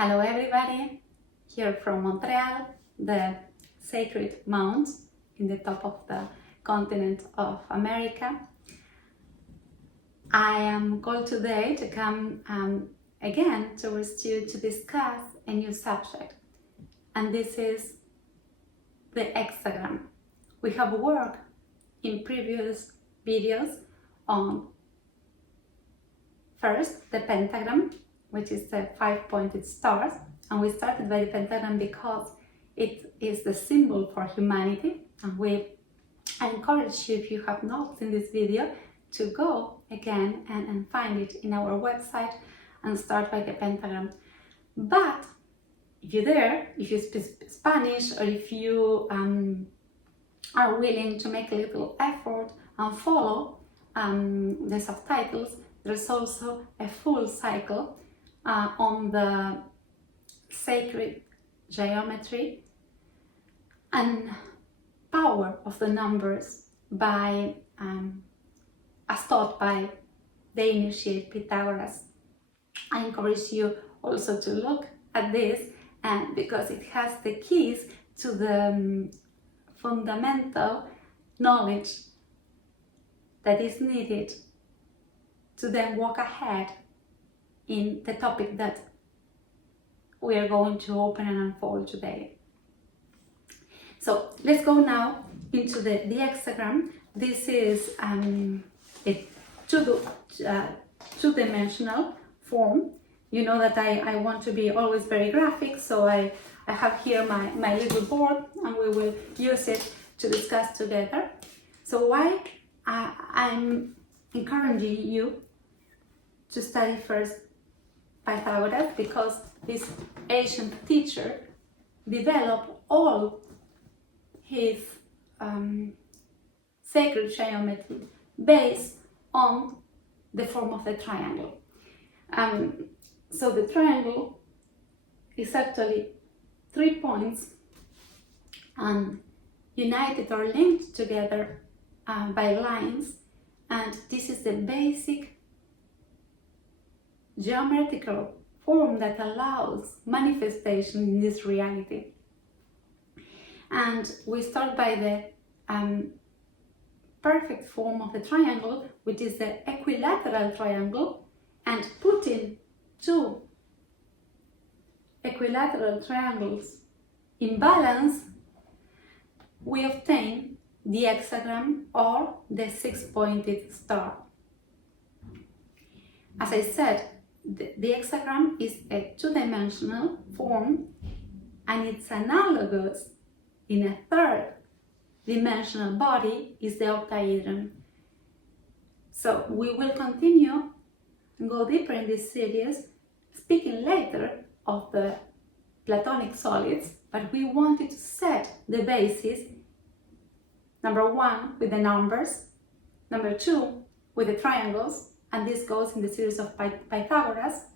Hello everybody, here from Montreal, the sacred mount in the top of the continent of America. I am called today to come again towards you to discuss a new subject, and this is the hexagram. We have worked in previous videos on first the pentagram, which is the 5-pointed stars, and we started by the pentagram because it is the symbol for humanity, and I encourage you, if you have not seen this video, to go again and find it in our website and start by the pentagram. But if you're there, if you speak Spanish, or if you are willing to make a little effort and follow the subtitles, there's also a full cycle on the sacred geometry and power of the numbers by as taught by the initiate Pythagoras. I encourage you also to look at this, and because it has the keys to the fundamental knowledge that is needed to then walk ahead in the topic that we are going to open and unfold today. So let's go now into the hexagram. This is a two-dimensional form. You know that I want to be always very graphic, so I have here my little board, and we will use it to discuss together. So why I'm encouraging you to study first Pythagoras, because this ancient teacher developed all his sacred geometry based on the form of the triangle. So the triangle is actually 3 points united or linked together by lines, and this is the basic geometrical form that allows manifestation in this reality. And we start by the perfect form of the triangle, which is the equilateral triangle, and putting two equilateral triangles in balance, we obtain the hexagram or the 6-pointed star. As I said, the hexagram is a two-dimensional form, and it's analogous in a third-dimensional body is the octahedron. So we will continue and go deeper in this series, speaking later of the Platonic solids, but we wanted to set the basis, number one, with the numbers, number two, with the triangles, and this goes in the series of Pythagoras,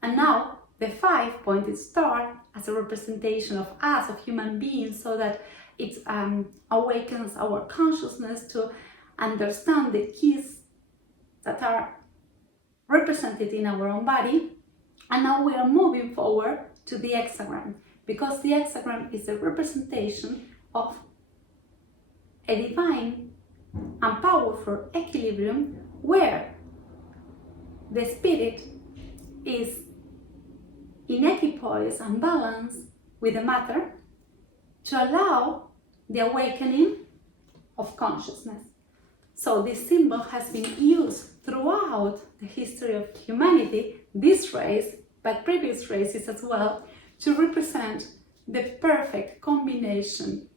and now the 5-pointed star as a representation of us, of human beings, so that it awakens our consciousness to understand the keys that are represented in our own body. And now we are moving forward to the hexagram, because the hexagram is a representation of a divine and powerful equilibrium where the spirit is in equipoise and balance with the matter to allow the awakening of consciousness. So this symbol has been used throughout the history of humanity, this race, but previous races as well, to represent the perfect combination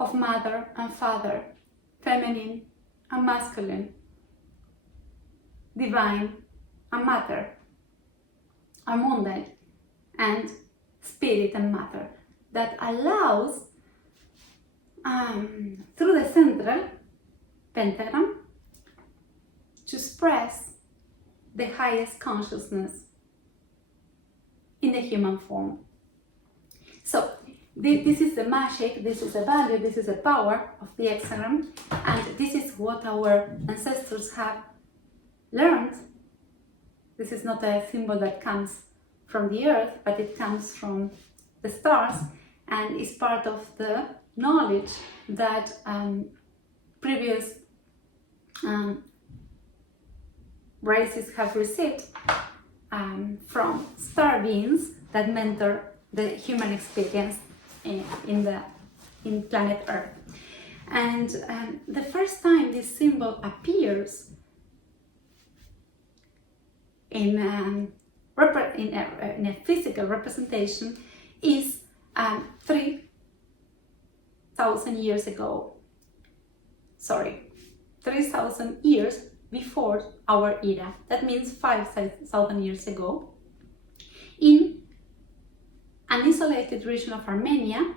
of mother and father, feminine and masculine, divine and matter, and mundane, and spirit and matter, that allows through the central pentagram to express the highest consciousness in the human form. So this is the magic, this is the value, this is the power of the hexagram, and this is what our ancestors have learned. This is not a symbol that comes from the Earth, but it comes from the stars and is part of the knowledge that previous races have received from star beings that mentor the human experience in planet Earth. And the first time this symbol appears in a physical representation is 3,000 years ago. Sorry, 3,000 years before our era. That means 5,000 years ago, in an isolated region of Armenia,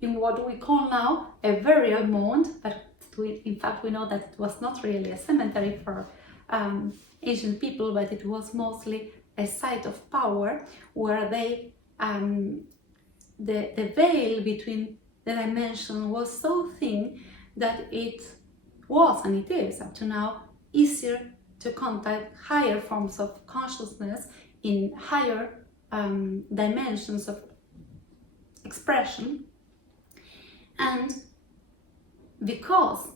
in what we call now a burial mound, but in fact we know that it was not really a cemetery for ancient people, but it was mostly a site of power where they the veil between the dimensions was so thin that it was, and it is up to now, easier to contact higher forms of consciousness in higher dimensions of expression. And because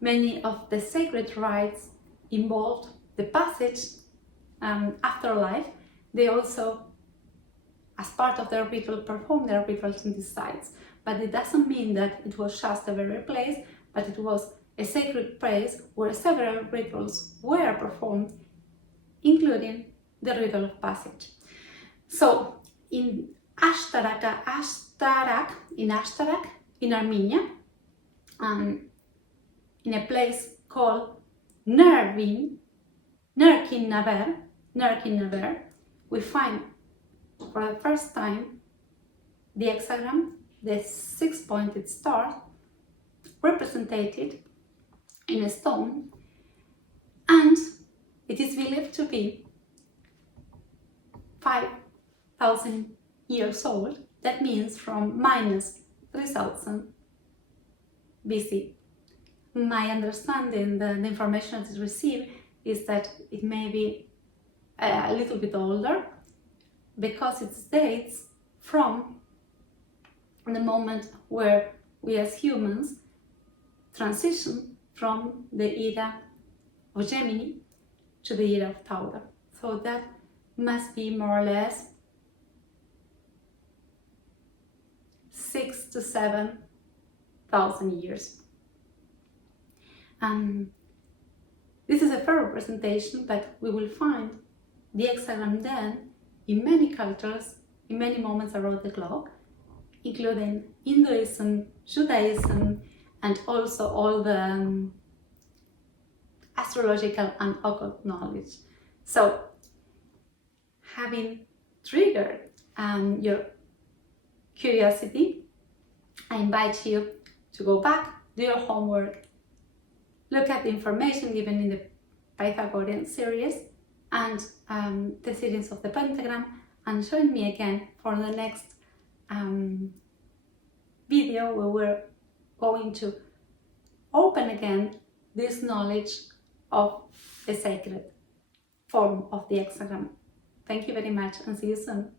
many of the sacred rites involved the passage afterlife, they also, as part of their ritual, perform their rituals in these sites. But it doesn't mean that it was just a burial place, but it was a sacred place where several rituals were performed, including the ritual of passage. So in Ashtarak, in Armenia, in a place called Nerkin Naver, we find for the first time the hexagram, the six-pointed star, represented in a stone, and it is believed to be 5,000 years old. That means from minus 3,000 BC. My understanding, the information that is received, is that it may be a little bit older, because it dates from the moment where we as humans transition from the era of Gemini to the era of Tauro. So that must be more or less 6,000 to 7,000 years. This is a fair representation, but we will find the hexagram then in many cultures, in many moments around the globe, including Hinduism, Judaism, and also all the astrological and occult knowledge. So, having triggered your curiosity, I invite you to go back, do your homework, look at the information given in the Pythagorean series and the series of the Pentagram, and join me again for the next video where we're going to open again this knowledge of the sacred form of the hexagram. Thank you very much and see you soon.